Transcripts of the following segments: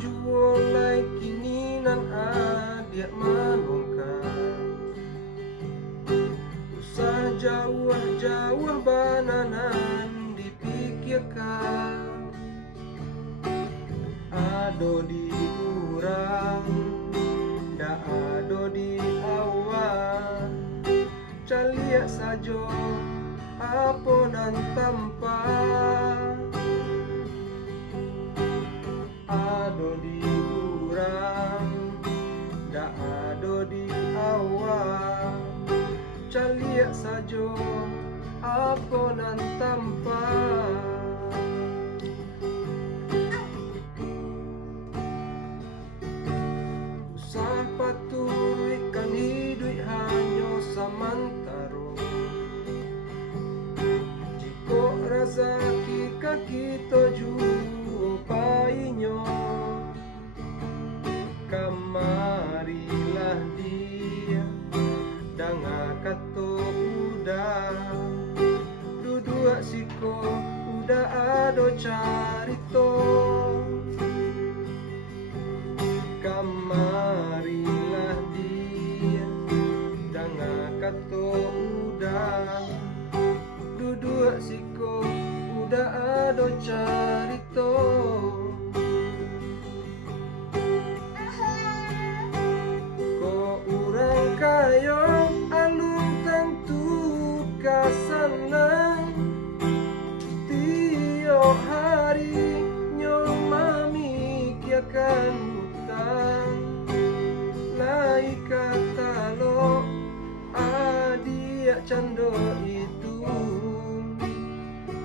juolai kini nan adia manongkan. Usah jauh-jauh bananan dipikirkan. Ado di urang, da ado di awan. Calia sajo apo nan tampa. Ado di urang, da ado di awan. Calia sajo apo nan tampa. Usah patui kan hidup hanyo samantaro. Jiko razaki kakito juo painyo. Kamarilah dia danga kato udah. Dudua siko udah ado carito. Kamarilah dia danga kato udah. Dudua siko udah ado carito. Ko urang kayo alung tentu kasanang. Tiap hari nyong memikirkan hutang. Lai kata lo adia cando itu.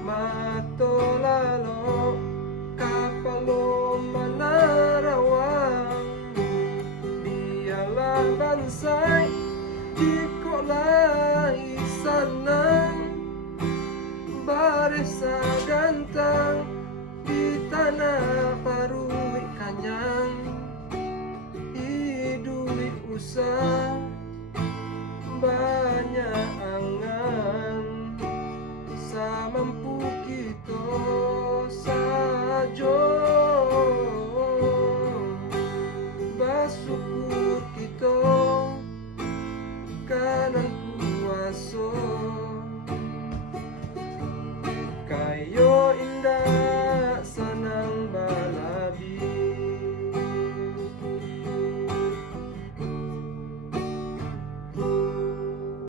Mato lalo kapalo manarawang. Dialah bansai jiko lai sanang. Baresa gantang di tanah parui kanyang. Idui usah